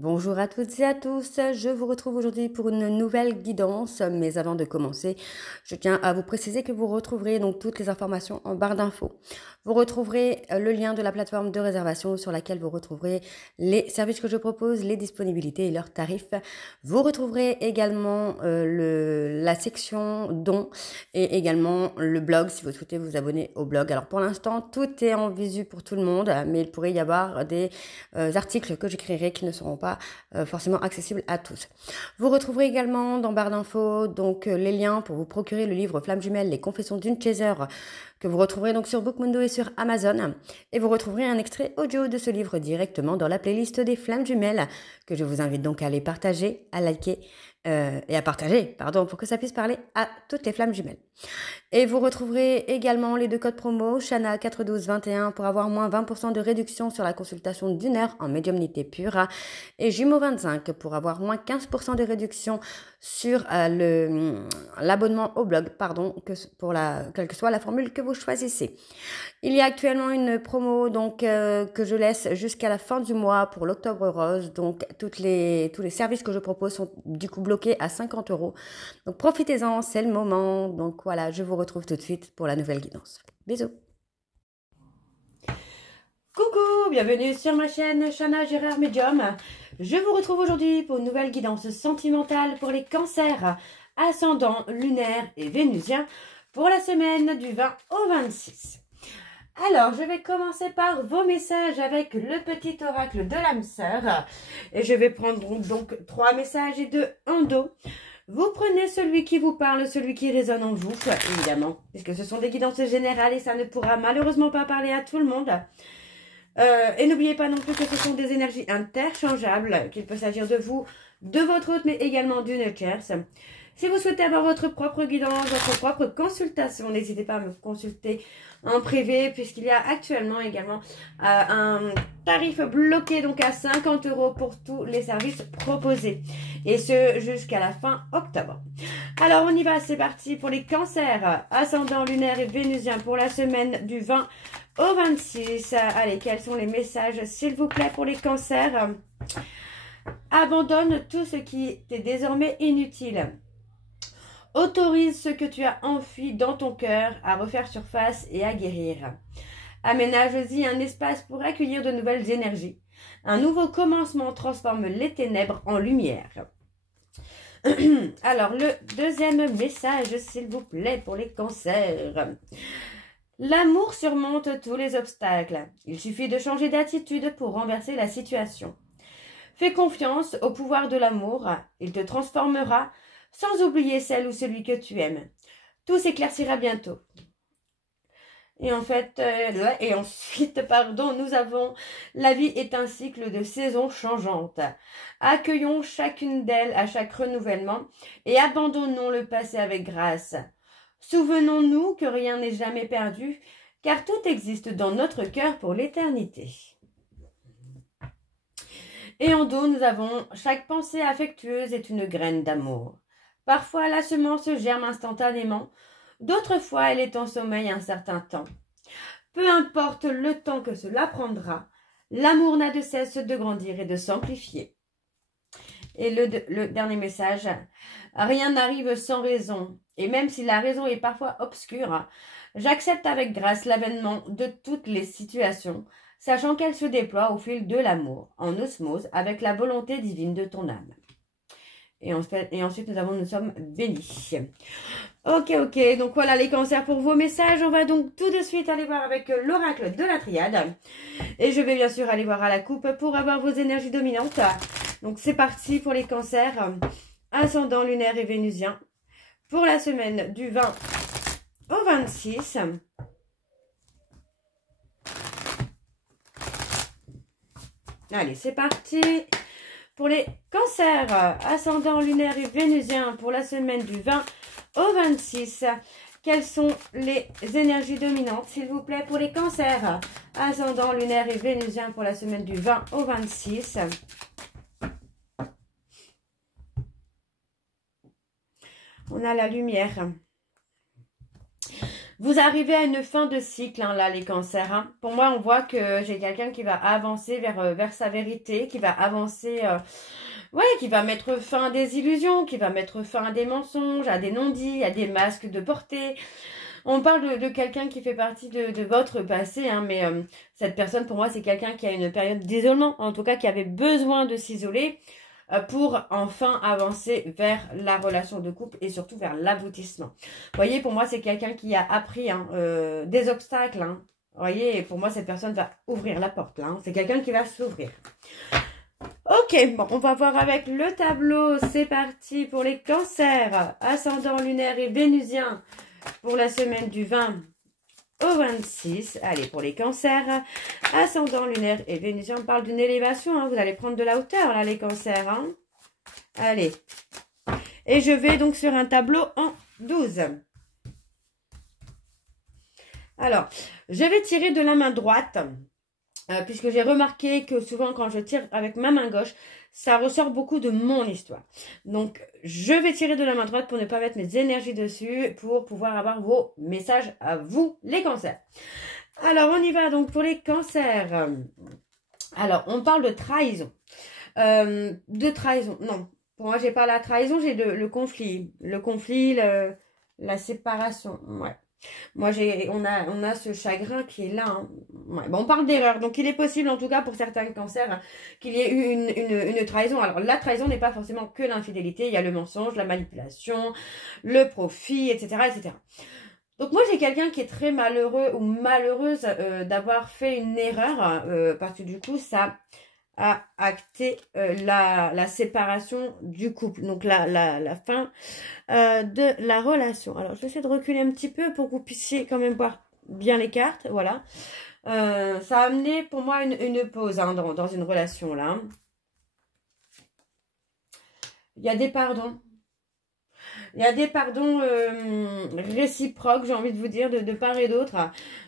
Bonjour à toutes et à tous, je vous retrouve aujourd'hui pour une nouvelle guidance, mais avant de commencer, je tiens à vous préciser que vous retrouverez donc toutes les informations en barre d'infos. Vous retrouverez le lien de la plateforme de réservation sur laquelle vous retrouverez les services que je propose, les disponibilités et leurs tarifs. Vous retrouverez également la section dons et également le blog si vous souhaitez vous abonner au blog. Alors pour l'instant, tout est en visu pour tout le monde, mais il pourrait y avoir des articles que j'écrirai qui ne seront pas forcément accessibles à tous. Vous retrouverez également dans barre d'infos donc les liens pour vous procurer le livre Flamme Jumelle, les confessions d'une chaser, que vous retrouverez donc sur Bookmundo et sur Amazon. Et vous retrouverez un extrait audio de ce livre directement dans la playlist des Flammes Jumelles, que je vous invite donc à aller partager, à liker et à partager, pardon, pour que ça puisse parler à toutes les Flammes Jumelles. Et vous retrouverez également les deux codes promo, Shana 41221 pour avoir moins 20% de réduction sur la consultation d'une heure en médiumnité pure et Jumeau 25 pour avoir moins 15% de réduction sur l'abonnement au blog, pardon, quelle que soit la formule que vous choisissez. Il y a actuellement une promo donc que je laisse jusqu'à la fin du mois pour l'Octobre Rose. Donc tous les services que je propose sont du coup bloqués à 50 €. Donc profitez-en, c'est le moment. Donc voilà, je vous retrouve tout de suite pour la nouvelle guidance. Bisous. Coucou, bienvenue sur ma chaîne Shana Gérard Medium. Je vous retrouve aujourd'hui pour une nouvelle guidance sentimentale pour les cancers, ascendant, lunaire et vénusien pour la semaine du 20 au 26. Alors, je vais commencer par vos messages avec le petit oracle de l'âme sœur. Et je vais prendre donc 3 messages et 2 en dos. Vous prenez celui qui vous parle, celui qui résonne en vous, évidemment, puisque ce sont des guidances générales et ça ne pourra malheureusement pas parler à tout le monde. Et n'oubliez pas non plus que ce sont des énergies interchangeables, qu'il peut s'agir de vous, de votre hôte, mais également d'une tierce. Si vous souhaitez avoir votre propre guidance, votre propre consultation, n'hésitez pas à me consulter en privé, puisqu'il y a actuellement également un tarif bloqué, donc à 50 € pour tous les services proposés. Et ce, jusqu'à la fin octobre. Alors, on y va, c'est parti pour les cancers, ascendant, lunaire et vénusien pour la semaine du 20 au 26. Allez, quels sont les messages, s'il vous plaît, pour les cancers? Abandonne tout ce qui t'est désormais inutile. Autorise ce que tu as enfui dans ton cœur à refaire surface et à guérir. Aménage-y un espace pour accueillir de nouvelles énergies. Un nouveau commencement transforme les ténèbres en lumière. Alors, le deuxième message, s'il vous plaît, pour les cancers. L'amour surmonte tous les obstacles. Il suffit de changer d'attitude pour renverser la situation. Fais confiance au pouvoir de l'amour. Il te transformera, sans oublier celle ou celui que tu aimes. Tout s'éclaircira bientôt. Et ensuite, nous avons la vie est un cycle de saisons changeantes. Accueillons chacune d'elles à chaque renouvellement et abandonnons le passé avec grâce. Souvenons-nous que rien n'est jamais perdu, car tout existe dans notre cœur pour l'éternité. Et en dos, nous avons chaque pensée affectueuse est une graine d'amour. Parfois, la semence germe instantanément, d'autres fois, elle est en sommeil un certain temps. Peu importe le temps que cela prendra, l'amour n'a de cesse de grandir et de s'amplifier. Et le dernier message, rien n'arrive sans raison, et même si la raison est parfois obscure, j'accepte avec grâce l'avènement de toutes les situations, sachant qu'elles se déploient au fil de l'amour, en osmose avec la volonté divine de ton âme. Et ensuite, nous sommes bénis. Ok, donc voilà les cancers pour vos messages. On va donc tout de suite aller voir avec l'oracle de la triade. Et je vais bien sûr aller voir à la coupe pour avoir vos énergies dominantes. Donc c'est parti pour les cancers, ascendant, lunaire et vénusien, pour la semaine du 20 au 26. Allez, c'est parti pour les cancers, ascendant, lunaire et vénusien pour la semaine du 20 au 26. Quelles sont les énergies dominantes, s'il vous plaît, pour les cancers, ascendant, lunaire et vénusien pour la semaine du 20 au 26. On a la lumière. Vous arrivez à une fin de cycle, hein, là, les cancers. Hein. Pour moi, on voit que j'ai quelqu'un qui va avancer vers sa vérité, qui va avancer, ouais, qui va mettre fin à des illusions, qui va mettre fin à des mensonges, à des non-dits, à des masques de portée. On parle de quelqu'un qui fait partie de votre passé, hein, mais cette personne, pour moi, c'est quelqu'un qui a une période d'isolement, en tout cas qui avait besoin de s'isoler pour enfin avancer vers la relation de couple et surtout vers l'aboutissement. Vous voyez, pour moi, c'est quelqu'un qui a appris hein, des obstacles. Hein. Vous voyez, et pour moi, cette personne va ouvrir la porte. Hein. C'est quelqu'un qui va s'ouvrir. Ok, bon, on va voir avec le tableau. C'est parti pour les cancers, ascendant lunaire et vénusien pour la semaine du 20 au 26. Allez, pour les cancers, ascendant lunaire et vénusien, on parle d'une élévation. Hein. Vous allez prendre de la hauteur, là, les cancers. Hein. Allez. Et je vais donc sur un tableau en 12. Alors, je vais tirer de la main droite. Puisque j'ai remarqué que souvent quand je tire avec ma main gauche, ça ressort beaucoup de mon histoire. Donc, je vais tirer de la main droite pour ne pas mettre mes énergies dessus, pour pouvoir avoir vos messages à vous, les cancers. Alors, on y va donc pour les cancers. Alors, on parle de trahison. Non. Pour moi, j'ai pas la trahison, j'ai le conflit. Le conflit, la séparation. Ouais. Moi, on a ce chagrin qui est là. Hein. Ouais. Bon, on parle d'erreur. Donc, il est possible, en tout cas, pour certains cancers, hein, qu'il y ait eu une trahison. Alors, la trahison n'est pas forcément que l'infidélité. Il y a le mensonge, la manipulation, le profit, etc., etc. Donc, moi, j'ai quelqu'un qui est très malheureux ou malheureuse d'avoir fait une erreur parce que, du coup, ça a acté la séparation du couple, donc la fin de la relation. Alors, je vais essayer de reculer un petit peu pour que vous puissiez quand même voir bien les cartes, voilà. Ça a amené pour moi une pause hein, dans une relation, là. Il y a des pardons. Il y a des pardons réciproques, j'ai envie de vous dire, de part et d'autre,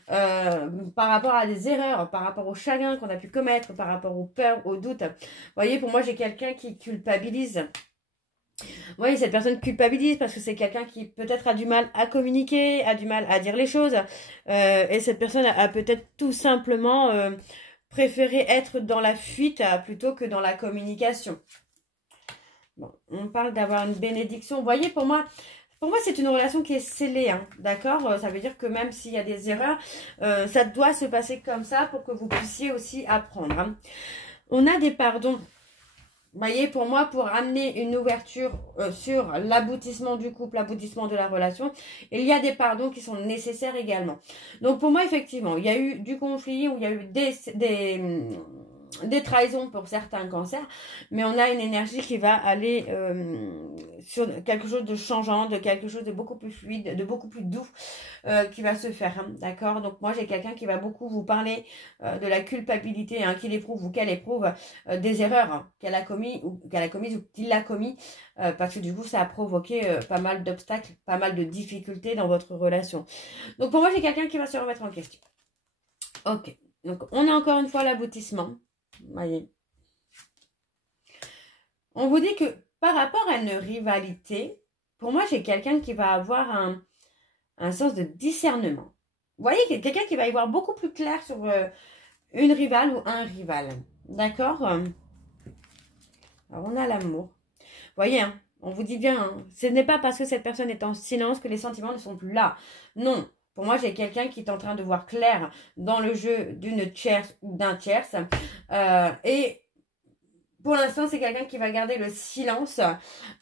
par rapport à des erreurs, par rapport au chagrin qu'on a pu commettre, par rapport aux peurs, aux doutes. Vous voyez, pour moi, j'ai quelqu'un qui culpabilise. Vous voyez, cette personne culpabilise parce que c'est quelqu'un qui peut-être a du mal à communiquer, a du mal à dire les choses. Et cette personne a peut-être tout simplement préféré être dans la fuite plutôt que dans la communication. Bon, on parle d'avoir une bénédiction. Vous voyez, pour moi c'est une relation qui est scellée, hein, d'accord? Ça veut dire que même s'il y a des erreurs, ça doit se passer comme ça pour que vous puissiez aussi apprendre. Hein. On a des pardons. Vous voyez, pour moi, pour amener une ouverture sur l'aboutissement du couple, l'aboutissement de la relation, il y a des pardons qui sont nécessaires également. Donc, pour moi, effectivement, il y a eu du conflit, où il y a eu des trahisons pour certains cancers, mais on a une énergie qui va aller sur quelque chose de changeant, de quelque chose de beaucoup plus fluide, de beaucoup plus doux qui va se faire, hein, d'accord? Donc moi j'ai quelqu'un qui va beaucoup vous parler de la culpabilité hein, qu'il éprouve ou qu'elle éprouve des erreurs hein, qu'elle a commises ou qu'il a commis parce que du coup ça a provoqué pas mal d'obstacles, pas mal de difficultés dans votre relation. Donc pour moi j'ai quelqu'un qui va se remettre en question. Ok, donc on a encore une fois l'aboutissement. Voyez. On vous dit que par rapport à une rivalité, pour moi, j'ai quelqu'un qui va avoir un sens de discernement. Vous voyez, quelqu'un qui va y voir beaucoup plus clair sur une rivale ou un rival. D'accord? Alors, on a l'amour. Vous voyez, hein, on vous dit bien, hein, ce n'est pas parce que cette personne est en silence que les sentiments ne sont plus là. Non. Pour moi, j'ai quelqu'un qui est en train de voir clair dans le jeu d'une tierce ou d'un tierce. Et pour l'instant, c'est quelqu'un qui va garder le silence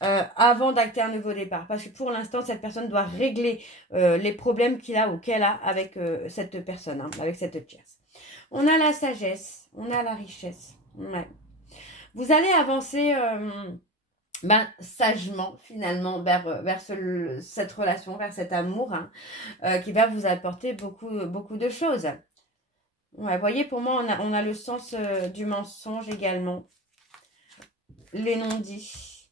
avant d'acter un nouveau départ. Parce que pour l'instant, cette personne doit régler les problèmes qu'il a ou qu'elle a avec cette personne, hein, avec cette tierce. On a la sagesse, on a la richesse. Ouais. Vous allez avancer... sagement finalement vers cette relation, vers cet amour hein, qui va vous apporter beaucoup de choses. Ouais, vous voyez, pour moi, on a le sens du mensonge également. Les non-dits.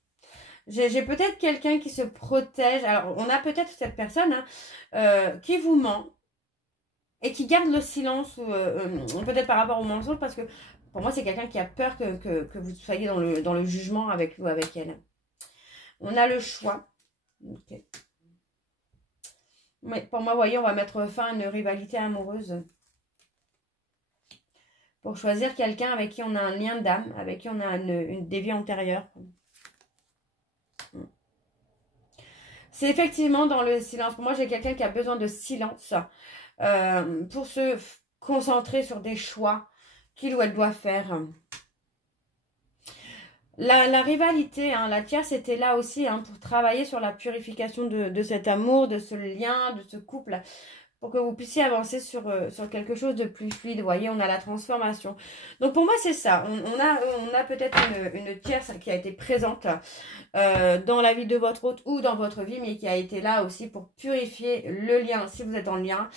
J'ai peut-être quelqu'un qui se protège. Alors, on a peut-être cette personne hein, qui vous ment et qui garde le silence peut-être par rapport au mensonge parce que pour moi, c'est quelqu'un qui a peur que vous soyez dans le jugement avec lui ou avec elle. On a le choix. Okay. Mais pour moi, vous voyez, on va mettre fin à une rivalité amoureuse. Pour choisir quelqu'un avec qui on a un lien d'âme, avec qui on a des vies antérieures. C'est effectivement dans le silence. Pour moi, j'ai quelqu'un qui a besoin de silence pour se concentrer sur des choix qu'il ou elle doit faire. La rivalité, hein, la tierce était là aussi hein, pour travailler sur la purification de cet amour, de ce lien, de ce couple, pour que vous puissiez avancer sur quelque chose de plus fluide. Vous voyez, on a la transformation. Donc pour moi, c'est ça. On a peut-être une tierce qui a été présente dans la vie de votre hôte ou dans votre vie, mais qui a été là aussi pour purifier le lien, si vous êtes en lien,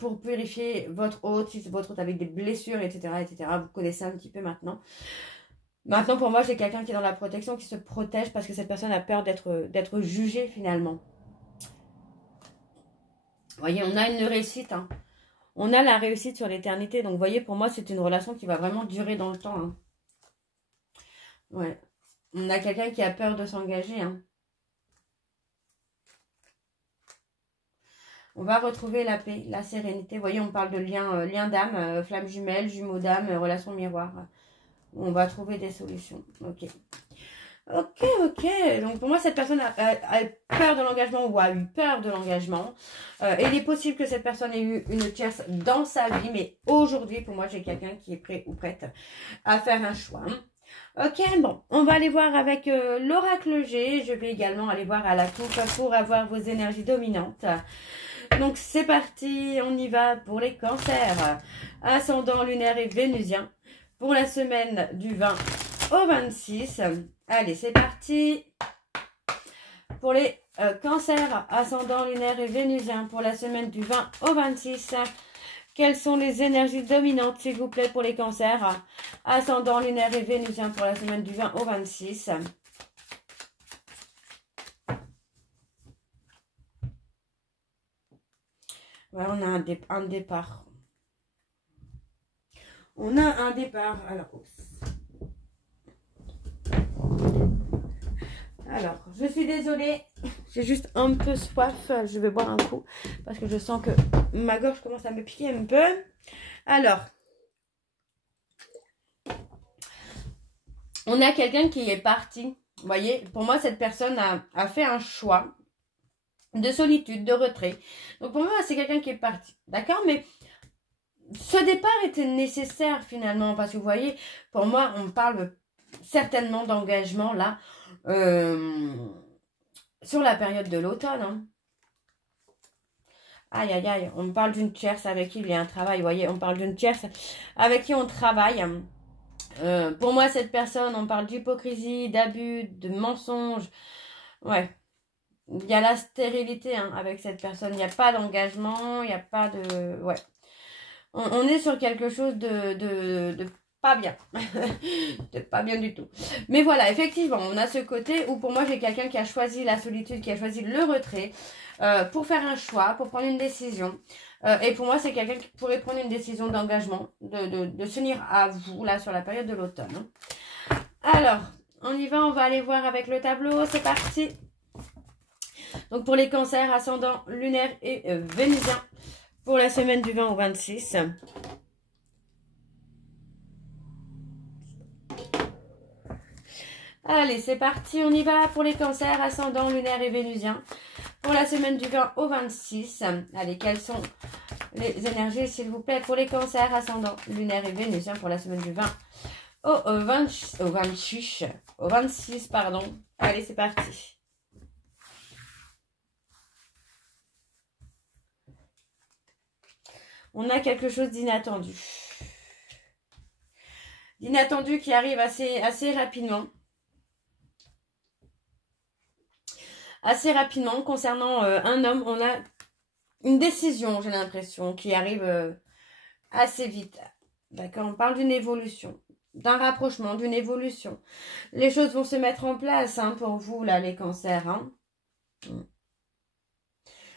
pour purifier votre hôte, si c'est votre hôte avec des blessures, etc., etc. Vous connaissez un petit peu maintenant. Maintenant, pour moi, j'ai quelqu'un qui est dans la protection, qui se protège parce que cette personne a peur d'être jugée finalement. Vous voyez, on a une réussite. Hein. On a la réussite sur l'éternité. Donc, vous voyez, pour moi, c'est une relation qui va vraiment durer dans le temps. Hein. Ouais. On a quelqu'un qui a peur de s'engager. Hein. On va retrouver la paix, la sérénité. Vous voyez, on parle de lien d'âme, flamme jumelle, jumeau d'âme, relation miroir. On va trouver des solutions. Ok. Ok, ok. Donc pour moi, cette personne a peur de l'engagement ou a eu peur de l'engagement. Il est possible que cette personne ait eu une tierce dans sa vie. Mais aujourd'hui, pour moi, j'ai quelqu'un qui est prêt ou prête à faire un choix. Ok, bon. On va aller voir avec l'oracle G. Je vais également aller voir à la coupe pour avoir vos énergies dominantes. Donc c'est parti. On y va pour les cancers. Ascendant lunaire et vénusien. Pour la semaine du 20 au 26. Allez, c'est parti. Pour les cancers, ascendant lunaire et vénusien, pour la semaine du 20 au 26. Quelles sont les énergies dominantes, s'il vous plaît, pour les cancers? Ascendant lunaire et vénusien, pour la semaine du 20 au 26. Ouais, on a un départ. On a un départ. Alors, je suis désolée. J'ai juste un peu soif. Je vais boire un coup parce que je sens que ma gorge commence à me piquer un peu. Alors, on a quelqu'un qui est parti. Vous voyez, pour moi, cette personne a fait un choix de solitude, de retrait. Donc, pour moi, c'est quelqu'un qui est parti. D'accord? Mais ce départ était nécessaire finalement parce que vous voyez, pour moi, on parle certainement d'engagement là sur la période de l'automne. Hein. Aïe, aïe, aïe, on parle d'une tierce avec qui il y a un travail. Vous voyez, on parle d'une tierce avec qui on travaille. Pour moi, cette personne, on parle d'hypocrisie, d'abus, de mensonges. Ouais. Il y a la stérilité hein, avec cette personne. Il n'y a pas d'engagement, il n'y a pas de... Ouais. On est sur quelque chose de pas bien. De pas bien du tout. Mais voilà, effectivement, on a ce côté où pour moi, j'ai quelqu'un qui a choisi la solitude, qui a choisi le retrait pour faire un choix, pour prendre une décision. Et pour moi, c'est quelqu'un qui pourrait prendre une décision d'engagement, de s'unir à vous, là, sur la période de l'automne. Alors, on y va, on va aller voir avec le tableau. C'est parti. Donc, pour les cancers, ascendant lunaire et vénusien. Pour la semaine du 20 au 26. Allez, c'est parti. On y va pour les cancers, ascendant lunaire et vénusien. Pour la semaine du 20 au 26. Allez, quelles sont les énergies, s'il vous plaît, pour les cancers, ascendant lunaire et vénusien. Pour la semaine du 20 au 26, pardon. Allez, c'est parti. On a quelque chose d'inattendu. D'inattendu qui arrive assez rapidement. Assez rapidement, concernant un homme, on a une décision, j'ai l'impression, qui arrive assez vite. D'accord? On parle d'une évolution, d'un rapprochement, d'une évolution. Les choses vont se mettre en place hein, pour vous, là, les cancers. Hein.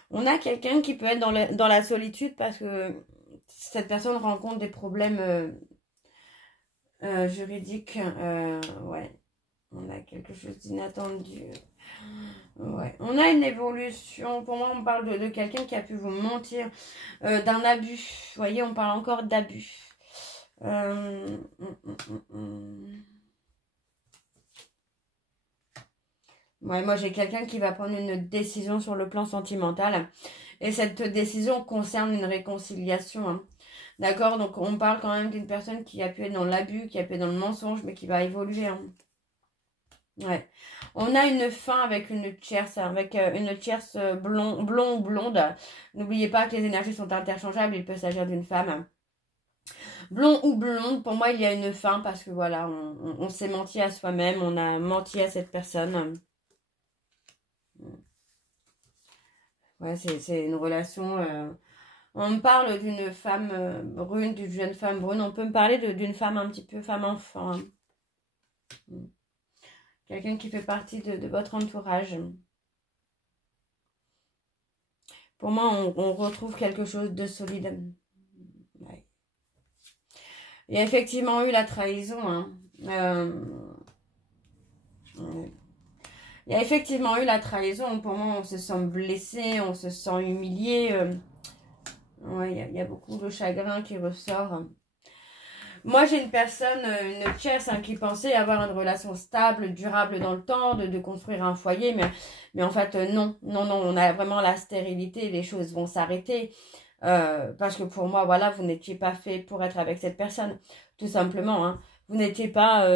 On a quelqu'un qui peut être dans la solitude parce que cette personne rencontre des problèmes juridiques. Ouais. On a quelque chose d'inattendu. Ouais. On a une évolution. Pour moi, on parle de quelqu'un qui a pu vous mentir. D'un abus. Vous voyez, on parle encore d'abus. Ouais, moi, j'ai quelqu'un qui va prendre une décision sur le plan sentimental. Et cette décision concerne une réconciliation. Hein. D'accord? Donc, on parle quand même d'une personne qui a pu être dans l'abus, qui a pu être dans le mensonge, mais qui va évoluer. Hein. Ouais. On a une fin avec une tierce, blond ou blonde. N'oubliez pas que les énergies sont interchangeables. Il peut s'agir d'une femme. Blond ou blonde, pour moi, il y a une fin parce que voilà, on s'est menti à soi-même, on a menti à cette personne. Ouais, c'est une relation. On me parle d'une femme brune, d'une jeune femme brune. On peut me parler d'une femme un petit peu femme-enfant. Hein. Quelqu'un qui fait partie de votre entourage. Pour moi, on retrouve quelque chose de solide. Ouais. Il y a effectivement eu la trahison. Hein. Il y a effectivement eu la trahison. Pour moi, on se sent blessé, on se sent humilié. Ouais, il y a beaucoup de chagrin qui ressort. Moi, j'ai une personne, une tierce, hein, qui pensait avoir une relation stable, durable dans le temps, de construire un foyer. Mais en fait, non. Non, non, on a vraiment la stérilité. Les choses vont s'arrêter. Parce que pour moi, voilà, vous n'étiez pas fait pour être avec cette personne. Tout simplement. Hein. Vous n'étiez pas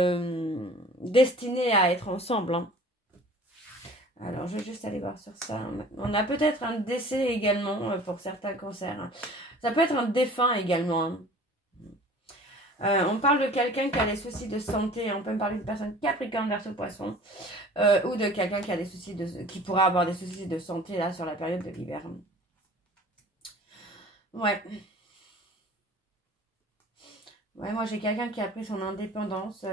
destiné à être ensemble. Hein. Alors, je vais juste aller voir sur ça. On a peut-être un décès également pour certains cancers. Hein. Ça peut être un défunt également. Hein. On parle de quelqu'un qui a des soucis de santé. On peut me parler d'une personne Capricorne Verseau Poisson. Ou de quelqu'un qui a des soucis qui pourrait avoir des soucis de santé là sur la période de l'hiver. Ouais. Ouais, moi j'ai quelqu'un qui a pris son indépendance.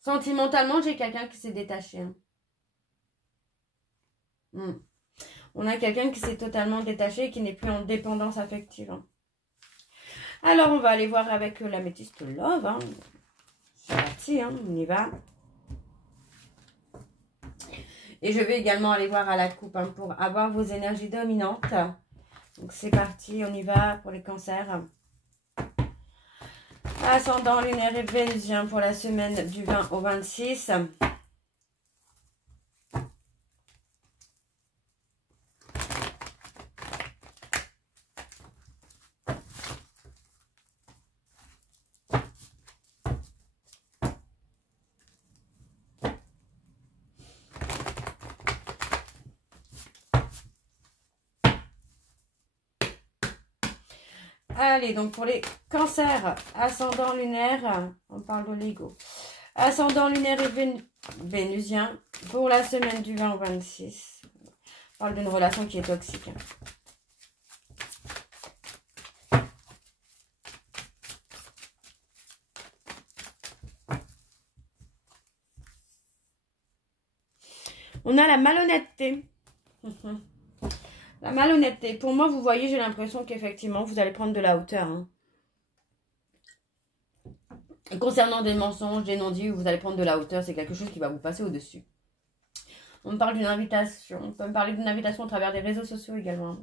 Sentimentalement, j'ai quelqu'un qui s'est détaché. Hein. On a quelqu'un qui s'est totalement détaché et qui n'est plus en dépendance affective. Hein. Alors, on va aller voir avec l'améthyste Love. Hein. C'est parti, hein, on y va. Et je vais également aller voir à la coupe hein, pour avoir vos énergies dominantes. Donc, c'est parti, on y va pour les cancers. Ascendant lunaire et vénusien pour la semaine du 20 au 26. Allez, donc pour les cancers, ascendant lunaire, on parle de l'ego. Ascendant lunaire et vénusien pour la semaine du 20 au 26. On parle d'une relation qui est toxique. On a la malhonnêteté. La malhonnêteté. Pour moi, vous voyez, j'ai l'impression qu'effectivement, vous allez prendre de la hauteur. Hein. Concernant des mensonges, des non-dits, vous allez prendre de la hauteur, c'est quelque chose qui va vous passer au-dessus. On me parle d'une invitation. On peut me parler d'une invitation à travers des réseaux sociaux également.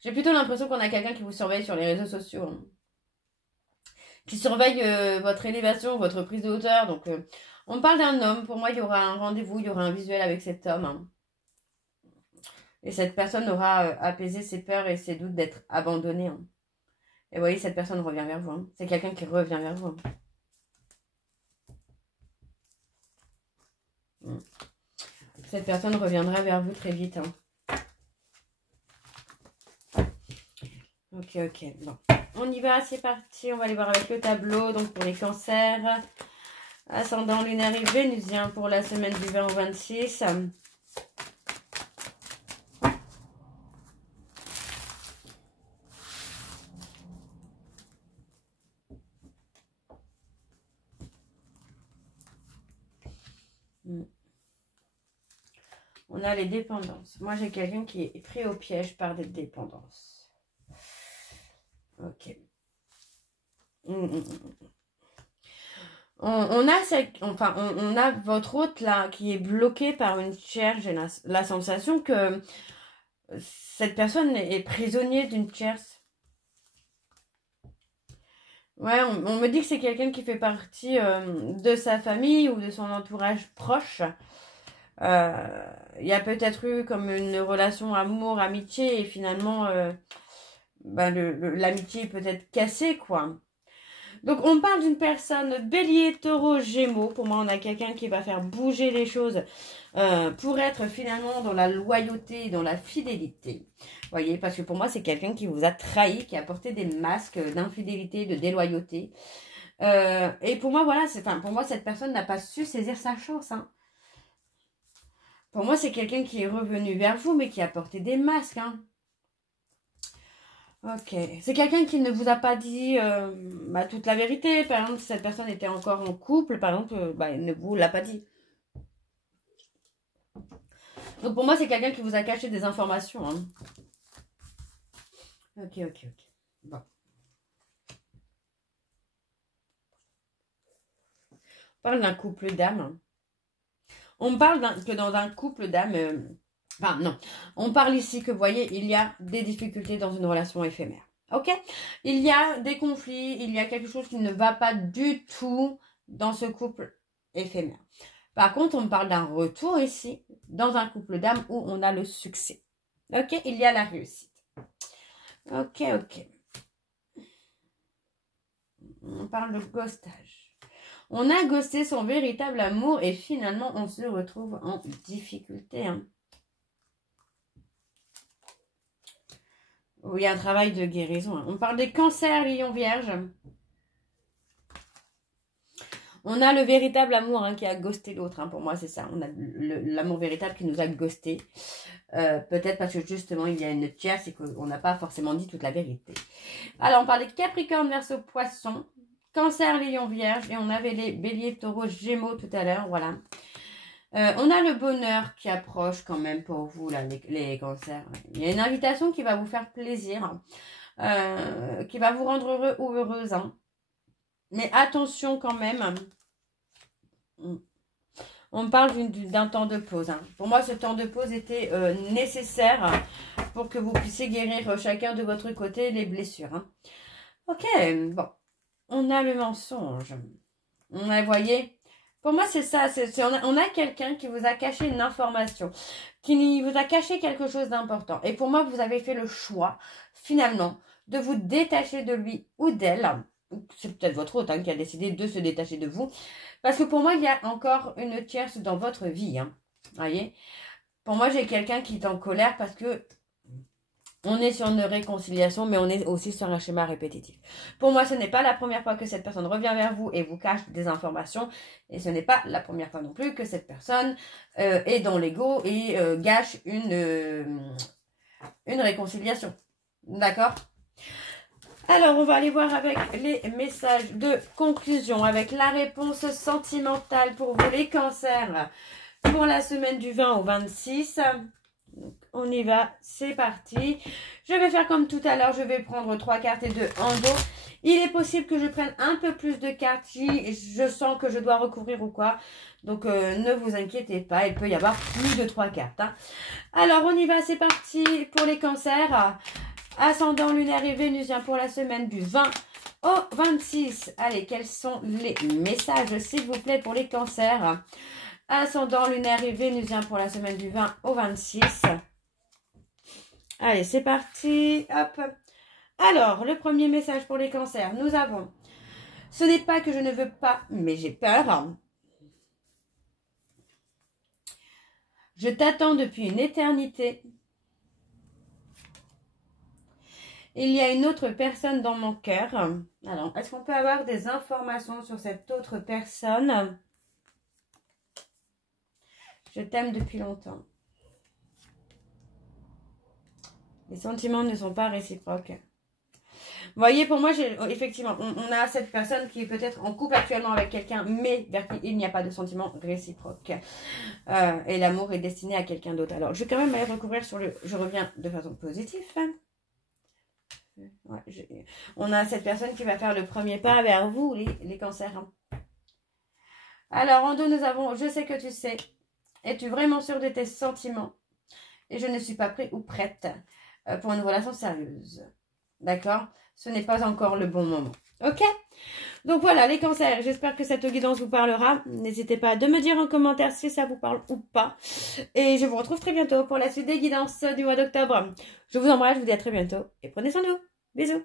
J'ai plutôt l'impression qu'on a quelqu'un qui vous surveille sur les réseaux sociaux. Hein. Qui surveille votre élévation, votre prise de hauteur. Donc, on me parle d'un homme. Pour moi, il y aura un rendez-vous, il y aura un visuel avec cet homme. Hein. Et cette personne aura apaisé ses peurs et ses doutes d'être abandonnée. Hein. Et vous voyez, cette personne revient vers vous. Hein. C'est quelqu'un qui revient vers vous. Hein. Cette personne reviendra vers vous très vite. Hein. Ok, ok. Bon. On y va, c'est parti. On va aller voir avec le tableau. Donc, pour les cancers, ascendant lunaire et vénusien pour la semaine du 20 au 26. On a les dépendances. Moi, j'ai quelqu'un qui est pris au piège par des dépendances. Ok. on a votre hôte là qui est bloqué par une tierce. J'ai la sensation que cette personne est prisonnier d'une tierce. Ouais, on me dit que c'est quelqu'un qui fait partie de sa famille ou de son entourage proche. Il y a peut-être eu comme une relation amour-amitié et finalement l'amitié est peut-être cassée, quoi. Donc on parle d'une personne bélier, taureau, gémeaux. Pour moi, on a quelqu'un qui va faire bouger les choses pour être finalement dans la loyauté et dans la fidélité. Vous voyez, parce que pour moi, c'est quelqu'un qui vous a trahi, qui a porté des masques d'infidélité, de déloyauté. Et pour moi, voilà, pour moi, cette personne n'a pas su saisir sa chance. Hein. Pour moi, c'est quelqu'un qui est revenu vers vous, mais qui a porté des masques. Hein. Ok. C'est quelqu'un qui ne vous a pas dit toute la vérité. Par exemple, si cette personne était encore en couple, par exemple, elle ne vous l'a pas dit. Donc pour moi, c'est quelqu'un qui vous a caché des informations. Hein. Ok. Bon. On parle d'un couple d'âmes. On parle que dans un couple d'âmes... Enfin, non. On parle ici que, vous voyez, il y a des difficultés dans une relation éphémère. Ok? Il y a des conflits, il y a quelque chose qui ne va pas du tout dans ce couple éphémère. Par contre, on parle d'un retour ici, dans un couple d'âmes où on a le succès. Ok? Il y a la réussite. Ok. On parle de ghostage. On a ghosté son véritable amour et finalement, on se retrouve en difficulté. Hein. Oui, il y a un travail de guérison. Hein. On parle des cancers, lion, vierge. On a le véritable amour qui a ghosté l'autre. Hein. Pour moi, c'est ça. On a l'amour véritable qui nous a ghosté. Peut-être parce que justement, il y a une tierce et qu'on n'a pas forcément dit toute la vérité. Alors, on parlait de Capricorne, Verseau, Poisson. Cancer, lion, vierge. Et on avait les béliers, taureaux, gémeaux tout à l'heure. Voilà. On a le bonheur qui approche quand même pour vous, là, les cancers. Il y a une invitation qui va vous faire plaisir, qui va vous rendre heureux ou heureuse. Hein. Mais attention quand même. On parle d'un temps de pause. Hein. Pour moi, ce temps de pause était nécessaire pour que vous puissiez guérir chacun de votre côté les blessures. Hein. Ok, bon. On a le mensonge. Vous voyez ? Pour moi, c'est ça. On a quelqu'un qui vous a caché une information, qui vous a caché quelque chose d'important. Et pour moi, vous avez fait le choix, finalement, de vous détacher de lui ou d'elle. C'est peut-être votre hôte qui a décidé de se détacher de vous. Parce que pour moi, il y a encore une tierce dans votre vie. Hein. Voyez ? Pour moi, j'ai quelqu'un qui est en colère parce que on est sur une réconciliation, mais on est aussi sur un schéma répétitif. Pour moi, ce n'est pas la première fois que cette personne revient vers vous et vous cache des informations. Et ce n'est pas la première fois non plus que cette personne est dans l'ego et gâche une réconciliation. D'accord ? Alors, on va aller voir avec les messages de conclusion, avec la réponse sentimentale pour vous, les cancers, pour la semaine du 20 au 26. Donc, on y va, c'est parti. Je vais faire comme tout à l'heure, je vais prendre 3 cartes et 2 en dos. Il est possible que je prenne un peu plus de cartes si je sens que je dois recouvrir ou quoi. Donc, ne vous inquiétez pas, il peut y avoir plus de 3 cartes. Hein. Alors, on y va, c'est parti pour les cancers. Ascendant lunaire et vénusien pour la semaine du 20 au 26. Allez, quels sont les messages, s'il vous plaît, pour les cancers? Ascendant lunaire et vénusien pour la semaine du 20 au 26. Allez, c'est parti. Hop. Alors, le premier message pour les cancers, nous avons: ce n'est pas que je ne veux pas, mais j'ai peur. Je t'attends depuis une éternité. Il y a une autre personne dans mon cœur. Alors, est-ce qu'on peut avoir des informations sur cette autre personne? Je t'aime depuis longtemps. Les sentiments ne sont pas réciproques. Vous voyez, pour moi, effectivement, on a cette personne qui est peut-être en couple actuellement avec quelqu'un, mais vers qui il n'y a pas de sentiments réciproques. Et l'amour est destiné à quelqu'un d'autre. Alors, je vais quand même aller recouvrir sur le... Je reviens de façon positive. Ouais, on a cette personne qui va faire le premier pas vers vous, les cancers. Hein. Alors, en deux, nous avons « Je sais que tu sais ». Es-tu vraiment sûr de tes sentiments? Et je ne suis pas prêt ou prête pour une relation sérieuse. D'accord? Ce n'est pas encore le bon moment. Ok? Donc voilà, les cancers, j'espère que cette guidance vous parlera. N'hésitez pas de me dire en commentaire si ça vous parle ou pas. Et je vous retrouve très bientôt pour la suite des guidances du mois d'octobre. Je vous embrasse, je vous dis à très bientôt et prenez soin de vous. Bisous!